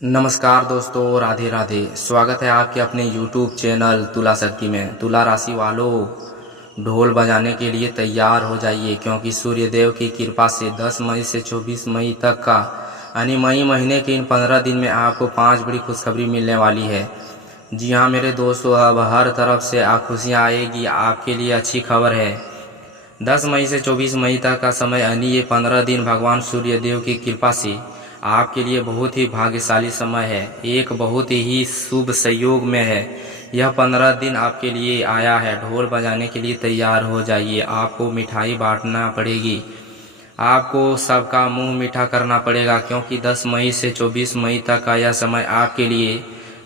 नमस्कार दोस्तों, राधे राधे। स्वागत है आपके अपने YouTube चैनल तुला शक्ति में। तुला राशि वालों, ढोल बजाने के लिए तैयार हो जाइए, क्योंकि सूर्यदेव की कृपा से 10 मई से 24 मई तक का यानी मई महीने के इन 15 दिन में आपको 5 बड़ी खुशखबरी मिलने वाली है। जी हाँ मेरे दोस्तों, अब हर तरफ से खुशियाँ आएगी। आपके लिए अच्छी खबर है। 10 मई से 24 मई तक का समय यानी ये 15 दिन भगवान सूर्यदेव की कृपा से आपके लिए बहुत ही भाग्यशाली समय है। एक बहुत ही शुभ संयोग में है। यह 15 दिन आपके लिए आया है। ढोल बजाने के लिए तैयार हो जाइए। आपको मिठाई बांटना पड़ेगी। आपको सबका मुंह मीठा करना पड़ेगा, क्योंकि 10 मई से 24 मई तक का यह समय आपके लिए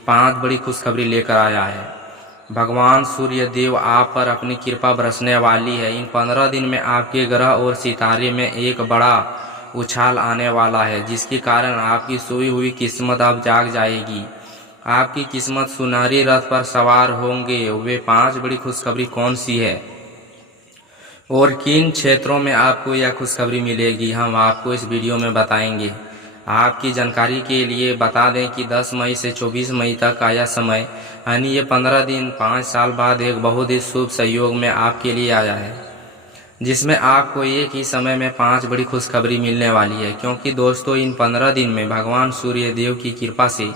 5 बड़ी खुशखबरी लेकर आया है। भगवान सूर्य देव आप पर अपनी कृपा बरसने वाली है। इन 15 दिन में आपके ग्रह और सितारे में एक बड़ा उछाल आने वाला है, जिसके कारण आपकी सोई हुई किस्मत अब जाग जाएगी। आपकी किस्मत सुनहरे रथ पर सवार होंगे। वे 5 बड़ी खुशखबरी कौन सी है और किन क्षेत्रों में आपको यह खुशखबरी मिलेगी, हम आपको इस वीडियो में बताएंगे। आपकी जानकारी के लिए बता दें कि 10 मई से 24 मई तक का यह समय यानी ये 15 दिन 5 साल बाद एक बहुत ही शुभ संयोग में आपके लिए आया है, जिसमें आपको एक ही समय में 5 बड़ी खुशखबरी मिलने वाली है। क्योंकि दोस्तों, इन 15 दिन में भगवान सूर्य देव की कृपा से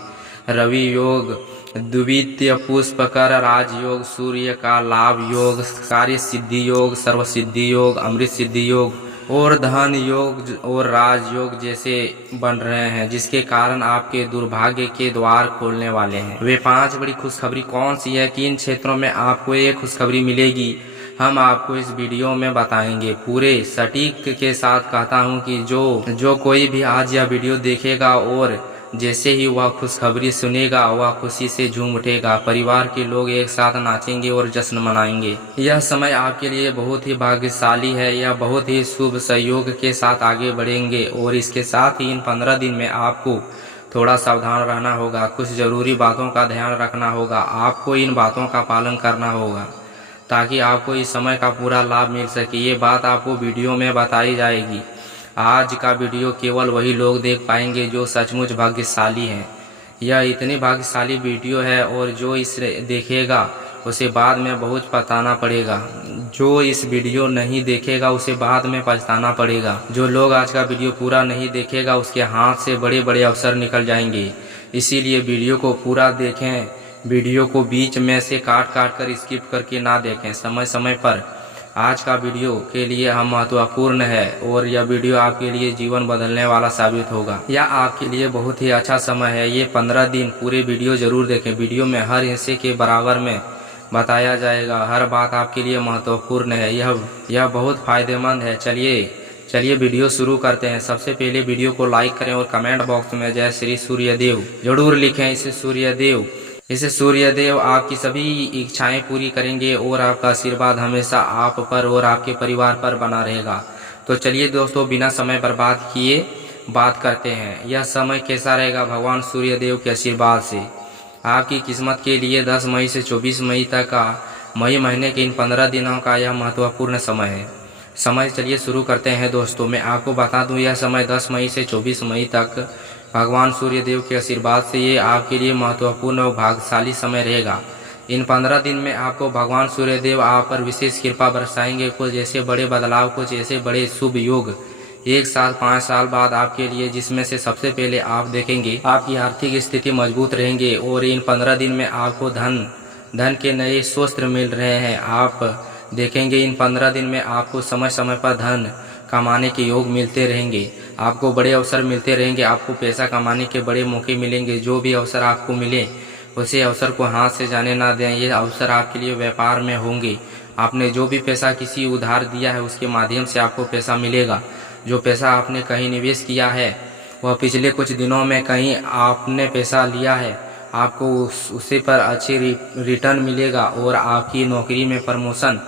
रवि योग, द्वितीय पुष्पकर राजयोग, सूर्य का लाभ योग, कार्य सिद्धि योग, सर्व सिद्धि योग, अमृत सिद्धि योग और धन योग और राजयोग जैसे बन रहे हैं, जिसके कारण आपके दुर्भाग्य के द्वार खोलने वाले हैं। वे 5 बड़ी खुशखबरी कौन सी है, किन क्षेत्रों में आपको ये खुशखबरी मिलेगी, हम आपको इस वीडियो में बताएंगे। पूरे सटीक के साथ कहता हूं कि जो कोई भी आज यह वीडियो देखेगा और जैसे ही वह खुशखबरी सुनेगा, वह खुशी से झूम उठेगा। परिवार के लोग एक साथ नाचेंगे और जश्न मनाएंगे। यह समय आपके लिए बहुत ही भाग्यशाली है। यह बहुत ही शुभ सहयोग के साथ आगे बढ़ेंगे। और इसके साथ ही इन 15 दिन में आपको थोड़ा सावधान रहना होगा। कुछ जरूरी बातों का ध्यान रखना होगा। आपको इन बातों का पालन करना होगा, ताकि आपको इस समय का पूरा लाभ मिल सके। ये बात आपको वीडियो में बताई जाएगी। आज का वीडियो केवल वही लोग देख पाएंगे जो सचमुच भाग्यशाली हैं। यह इतनी भाग्यशाली वीडियो है, और जो इसे देखेगा उसे बाद में बहुत पछताना पड़ेगा। जो इस वीडियो नहीं देखेगा उसे बाद में पछताना पड़ेगा। जो लोग आज का वीडियो पूरा नहीं देखेगा उसके हाथ से बड़े बड़े अवसर निकल जाएंगे। इसीलिए वीडियो को पूरा देखें। वीडियो को बीच में से काट काट कर स्किप करके ना देखें। समय समय पर आज का वीडियो के लिए हम महत्वपूर्ण है, और यह वीडियो आपके लिए जीवन बदलने वाला साबित होगा। यह आपके लिए बहुत ही अच्छा समय है। ये 15 दिन पूरे वीडियो जरूर देखें। वीडियो में हर हिस्से के बराबर में बताया जाएगा। हर बात आपके लिए महत्वपूर्ण है। यह बहुत फायदेमंद है। चलिए वीडियो शुरू करते हैं। सबसे पहले वीडियो को लाइक करें और कमेंट बॉक्स में जय श्री सूर्यदेव जरूर लिखें। इसे सूर्यदेव आपकी सभी इच्छाएं पूरी करेंगे, और आपका आशीर्वाद हमेशा आप पर और आपके परिवार पर बना रहेगा। तो चलिए दोस्तों, बिना समय बर्बाद किए बात करते हैं। यह समय कैसा रहेगा भगवान सूर्यदेव के आशीर्वाद से। आपकी किस्मत के लिए 10 मई से 24 मई तक का मई महीने के इन 15 दिनों का यह महत्वपूर्ण समय है। चलिए शुरू करते हैं दोस्तों। मैं आपको बता दूं, यह समय 10 मई से 24 मई तक भगवान सूर्यदेव के आशीर्वाद से ये आपके लिए महत्वपूर्ण और भाग्यशाली समय रहेगा। इन 15 दिन में आपको भगवान सूर्यदेव आप पर विशेष कृपा बरसाएंगे। कुछ ऐसे बड़े बदलाव, कुछ ऐसे बड़े शुभ योग एक साल 5 साल बाद आपके लिए, जिसमें से सबसे पहले आप देखेंगे आपकी आर्थिक स्थिति मजबूत रहेंगे। और इन 15 दिन में आपको धन के नए स्रोत मिल रहे हैं। आप देखेंगे इन 15 दिन में आपको समय समय पर धन कमाने के योग मिलते रहेंगे। आपको बड़े अवसर मिलते रहेंगे। आपको पैसा कमाने के बड़े मौके मिलेंगे। जो भी अवसर आपको मिले उसे अवसर को हाथ से जाने ना दें। ये अवसर आपके लिए व्यापार में होंगे। आपने जो भी पैसा किसी उधार दिया है उसके माध्यम से आपको पैसा मिलेगा। जो पैसा आपने कहीं निवेश किया है, वह पिछले कुछ दिनों में कहीं आपने पैसा लिया है, आपको उसे पर अच्छी रिटर्न मिलेगा। और आपकी नौकरी में प्रमोशन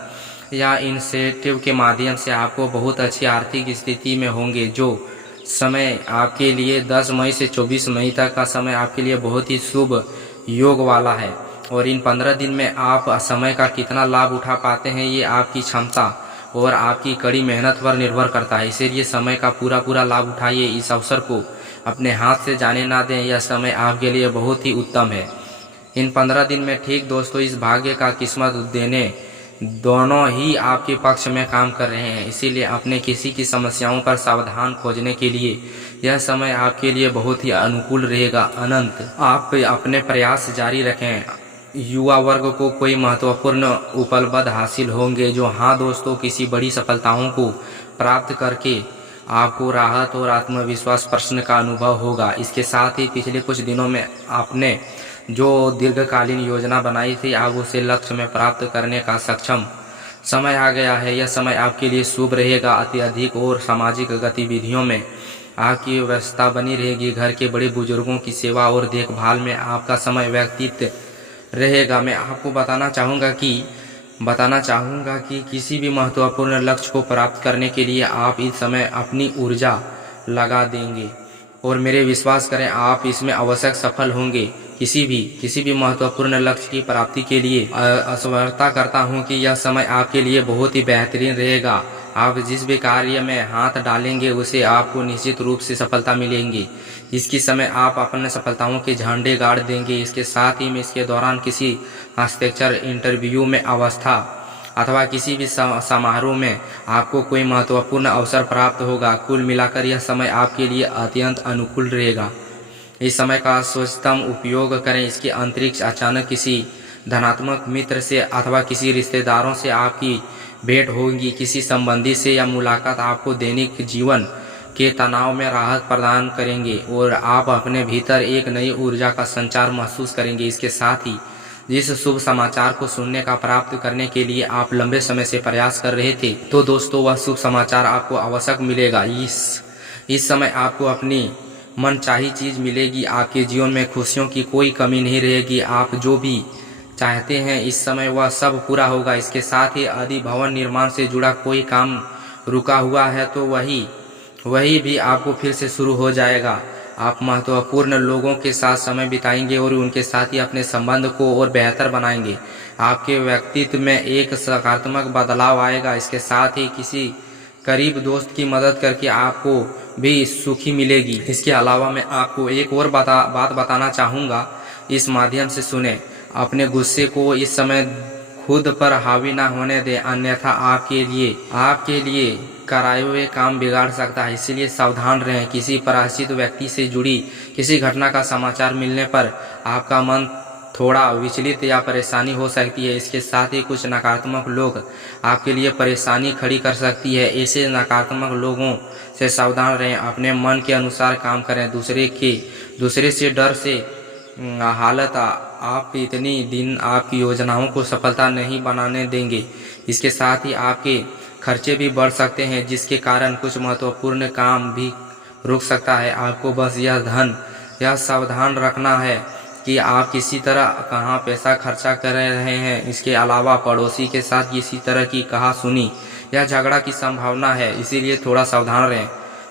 या इंसेंटिव के माध्यम से आपको बहुत अच्छी आर्थिक स्थिति में होंगे। जो समय आपके लिए 10 मई से 24 मई तक का समय आपके लिए बहुत ही शुभ योग वाला है। और इन 15 दिन में आप समय का कितना लाभ उठा पाते हैं, ये आपकी क्षमता और आपकी कड़ी मेहनत पर निर्भर करता है। इसीलिए समय का पूरा लाभ उठाइए। इस अवसर को अपने हाथ से जाने ना दें। यह समय आपके लिए बहुत ही उत्तम है। इन 15 दिन में ठीक दोस्तों इस भाग्य का किस्मत देने दोनों ही आपके पक्ष में काम कर रहे हैं। इसीलिए अपने किसी की समस्याओं पर सावधान खोजने के लिए यह समय आपके लिए बहुत ही अनुकूल रहेगा। अनंत आप अपने प्रयास जारी रखें। युवा वर्ग को कोई महत्वपूर्ण उपलब्धि हासिल होंगे। जो हाँ दोस्तों, किसी बड़ी सफलताओं को प्राप्त करके आपको राहत और आत्मविश्वास प्रश्न का अनुभव होगा। इसके साथ ही पिछले कुछ दिनों में आपने जो दीर्घकालीन योजना बनाई थी, आप उसे लक्ष्य में प्राप्त करने का सक्षम समय आ गया है। यह समय आपके लिए शुभ रहेगा। अत्यधिक और सामाजिक गतिविधियों में आपकी व्यस्तता बनी रहेगी। घर के बड़े बुजुर्गों की सेवा और देखभाल में आपका समय व्यतीत रहेगा। मैं आपको बताना चाहूँगा कि किसी भी महत्वपूर्ण लक्ष्य को प्राप्त करने के लिए आप इस समय अपनी ऊर्जा लगा देंगे और मेरे विश्वास करें आप इसमें अवश्य सफल होंगे। किसी भी महत्वपूर्ण लक्ष्य की प्राप्ति के लिए आशा करता हूं कि यह समय आपके लिए बहुत ही बेहतरीन रहेगा। आप जिस भी कार्य में हाथ डालेंगे उसे आपको निश्चित रूप से सफलता मिलेंगी। इसकी समय आप अपने सफलताओं के झंडे गाड़ देंगे। इसके साथ ही में इसके दौरान किसी हस्ताक्षर इंटरव्यू में अवस्था अथवा किसी भी समारोह में आपको कोई महत्वपूर्ण अवसर प्राप्त होगा। कुल मिलाकर यह समय आपके लिए अत्यंत अनुकूल रहेगा। इस समय का सर्वोत्तम उपयोग करें। इसके अंतरिक्ष अचानक किसी धनात्मक मित्र से अथवा किसी रिश्तेदारों से आपकी भेंट होगी। किसी संबंधी से या मुलाकात आपको दैनिक जीवन के तनाव में राहत प्रदान करेंगे और आप अपने भीतर एक नई ऊर्जा का संचार महसूस करेंगे। इसके साथ ही जिस शुभ समाचार को सुनने का प्राप्त करने के लिए आप लंबे समय से प्रयास कर रहे थे, तो दोस्तों वह शुभ समाचार आपको अवश्य मिलेगा। इस समय आपको अपनी मनचाही चीज मिलेगी। आपके जीवन में खुशियों की कोई कमी नहीं रहेगी। आप जो भी चाहते हैं इस समय वह सब पूरा होगा। इसके साथ ही यदि भवन निर्माण से जुड़ा कोई काम रुका हुआ है तो वही भी आपको फिर से शुरू हो जाएगा। आप महत्वपूर्ण लोगों के साथ समय बिताएंगे और उनके साथ ही अपने संबंध को और बेहतर बनाएंगे। आपके व्यक्तित्व में एक सकारात्मक बदलाव आएगा। इसके साथ ही किसी करीब दोस्त की मदद करके आपको भी सुखी मिलेगी। इसके अलावा मैं आपको एक और बात बताना चाहूँगा, इस माध्यम से सुने। अपने गुस्से को इस समय खुद पर हावी ना होने दें, अन्यथा आपके लिए कराए हुए काम बिगाड़ सकता है। इसलिए सावधान रहें। किसी परिचित व्यक्ति से जुड़ी किसी घटना का समाचार मिलने पर आपका मन थोड़ा विचलित या परेशानी हो सकती है। इसके साथ ही कुछ नकारात्मक लोग आपके लिए परेशानी खड़ी कर सकती है। ऐसे नकारात्मक लोगों से सावधान रहें। अपने मन के अनुसार काम करें। दूसरे से डर से हालत आप इतनी दिन आपकी योजनाओं को सफलता नहीं बनाने देंगे। इसके साथ ही आपके खर्चे भी बढ़ सकते हैं, जिसके कारण कुछ महत्वपूर्ण काम भी रुक सकता है। आपको बस यह सावधान रखना है कि आप किसी तरह कहाँ पैसा खर्चा कर रहे हैं। इसके अलावा पड़ोसी के साथ किसी तरह की कहासुनी या झगड़ा की संभावना है, इसीलिए थोड़ा सावधान रहें।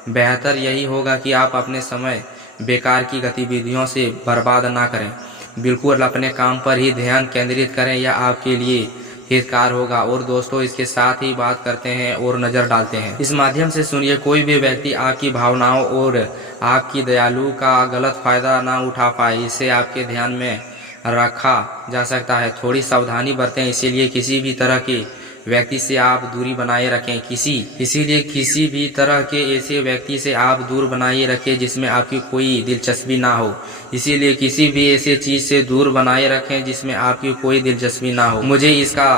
बेहतर यही होगा कि आप अपने समय बेकार की गतिविधियों से बर्बाद ना करें। बिल्कुल अपने काम पर ही ध्यान केंद्रित करें, यह आपके लिए हितकार होगा। और दोस्तों इसके साथ ही बात करते हैं और नज़र डालते हैं। इस माध्यम से सुनिए, कोई भी व्यक्ति आपकी भावनाओं और आपकी दयालु का गलत फायदा ना उठा पाए, इसे आपके ध्यान में रखा जा सकता है। थोड़ी सावधानी बरतें। इसीलिए किसी भी तरह के व्यक्ति से आप दूरी बनाए रखें। इसीलिए किसी भी तरह के ऐसे व्यक्ति से आप दूर बनाए रखें जिसमें आपकी कोई दिलचस्पी ना हो। इसीलिए किसी भी ऐसे चीज से दूर बनाए रखें जिसमें आपकी कोई दिलचस्पी ना हो। मुझे इसका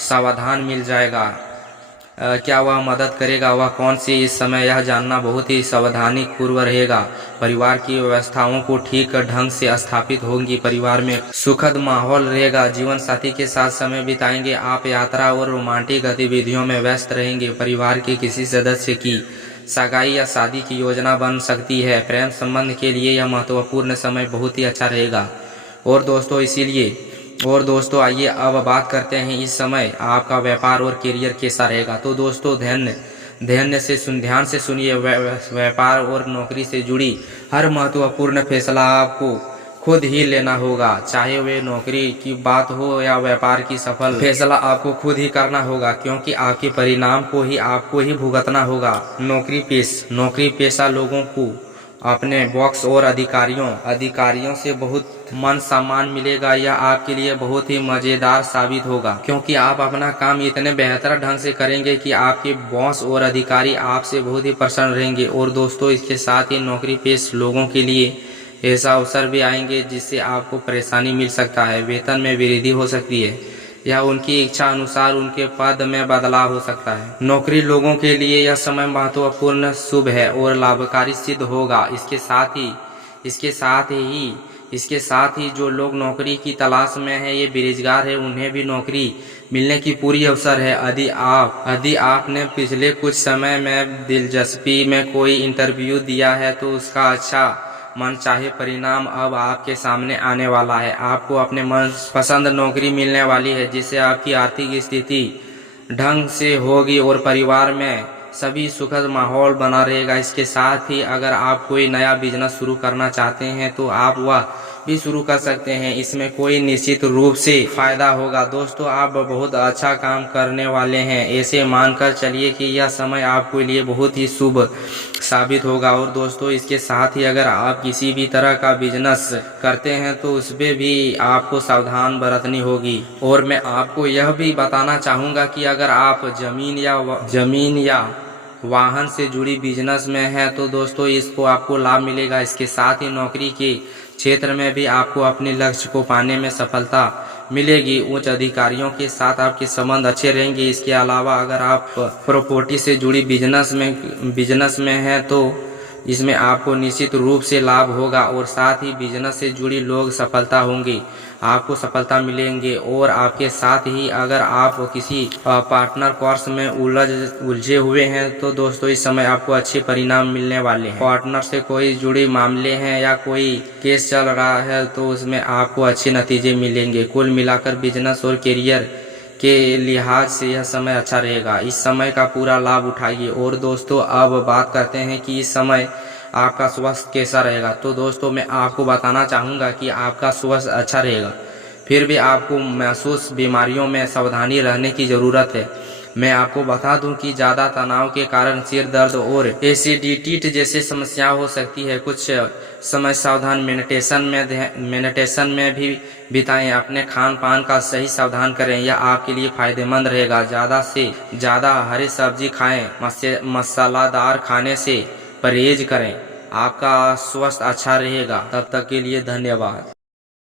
समाधान मिल जाएगा। क्या वह मदद करेगा, वह कौन सी, इस समय यह जानना बहुत ही सावधानी पूर्व रहेगा। परिवार की व्यवस्थाओं को ठीक ढंग से स्थापित होंगी। परिवार में सुखद माहौल रहेगा। जीवन साथी के साथ समय बिताएंगे। आप यात्रा और रोमांटिक गतिविधियों में व्यस्त रहेंगे। परिवार के किसी सदस्य की सगाई या शादी की योजना बन सकती है। प्रेम संबंध के लिए यह महत्वपूर्ण समय बहुत ही अच्छा रहेगा। और दोस्तों आइए अब बात करते हैं इस समय आपका व्यापार और करियर कैसा रहेगा। तो दोस्तों ध्यान से सुनिए। व्यापार और नौकरी से जुड़ी हर महत्वपूर्ण फैसला आपको खुद ही लेना होगा। चाहे वे नौकरी की बात हो या व्यापार की सफल फैसला आपको खुद ही करना होगा, क्योंकि आपके परिणाम को ही आपको ही भुगतना होगा। नौकरी पेशा लोगों को अपने बॉस और अधिकारियों से बहुत मान सम्मान मिलेगा। यह आपके लिए बहुत ही मजेदार साबित होगा, क्योंकि आप अपना काम इतने बेहतर ढंग से करेंगे कि आपके बॉस और अधिकारी आपसे बहुत ही प्रसन्न रहेंगे। और दोस्तों, इसके साथ ही नौकरी पेश लोगों के लिए ऐसा अवसर भी आएंगे जिससे आपको परेशानी मिल सकता है। वेतन में वृद्धि हो सकती है या उनकी इच्छा अनुसार उनके पद में बदलाव हो सकता है। नौकरी लोगों के लिए यह समय महत्वपूर्ण, शुभ है और लाभकारी सिद्ध होगा। इसके साथ ही जो लोग नौकरी की तलाश में है, ये बेरोजगार है, उन्हें भी नौकरी मिलने की पूरी अवसर है। यदि आपने पिछले कुछ समय में दिलचस्पी में कोई इंटरव्यू दिया है तो उसका अच्छा मनचाहे परिणाम अब आपके सामने आने वाला है। आपको अपने मनपसंद नौकरी मिलने वाली है, जिससे आपकी आर्थिक स्थिति ढंग से होगी और परिवार में सभी सुखद माहौल बना रहेगा। इसके साथ ही अगर आप कोई नया बिजनेस शुरू करना चाहते हैं तो आप वह भी शुरू कर सकते हैं। इसमें कोई निश्चित रूप से फायदा होगा। दोस्तों, आप बहुत अच्छा काम करने वाले हैं, ऐसे मानकर चलिए कि यह समय आपके लिए बहुत ही शुभ साबित होगा। और दोस्तों, इसके साथ ही अगर आप किसी भी तरह का बिजनेस करते हैं तो उसमें भी आपको सावधान बरतनी होगी। और मैं आपको यह भी बताना चाहूँगा कि अगर आप जमीन या वाहन से जुड़ी बिजनेस में है तो दोस्तों, इसको आपको लाभ मिलेगा। इसके साथ ही नौकरी के क्षेत्र में भी आपको अपने लक्ष्य को पाने में सफलता मिलेगी। उच्च अधिकारियों के साथ आपके संबंध अच्छे रहेंगे। इसके अलावा अगर आप प्रॉपर्टी से जुड़ी बिजनेस में हैं तो इसमें आपको निश्चित रूप से लाभ होगा और साथ ही बिजनेस से जुड़ी लोग सफलता होंगे, आपको सफलता मिलेंगे। और आपके साथ ही अगर आप किसी पार्टनर कोर्स में उलझे हुए हैं तो दोस्तों, इस समय आपको अच्छे परिणाम मिलने वाले हैं। पार्टनर से कोई जुड़े मामले हैं या कोई केस चल रहा है तो उसमें आपको अच्छे नतीजे मिलेंगे। कुल मिलाकर बिजनेस और करियर के लिहाज से यह समय अच्छा रहेगा। इस समय का पूरा लाभ उठाइए। और दोस्तों, अब बात करते हैं कि इस समय आपका स्वास्थ्य कैसा रहेगा। तो दोस्तों, मैं आपको बताना चाहूँगा कि आपका स्वास्थ्य अच्छा रहेगा, फिर भी आपको महसूस बीमारियों में सावधानी रहने की ज़रूरत है। मैं आपको बता दूं कि ज़्यादा तनाव के कारण सिर दर्द और एसिडिटी जैसी समस्या हो सकती है। कुछ समय सावधान मेडिटेशन में भी बिताएं। अपने खान पान का सही सावधान करें, यह आपके लिए फायदेमंद रहेगा। ज़्यादा से ज़्यादा हरी सब्जी खाएं, मसालादार खाने से परहेज करें। आपका स्वास्थ्य अच्छा रहेगा। तब तक के लिए धन्यवाद।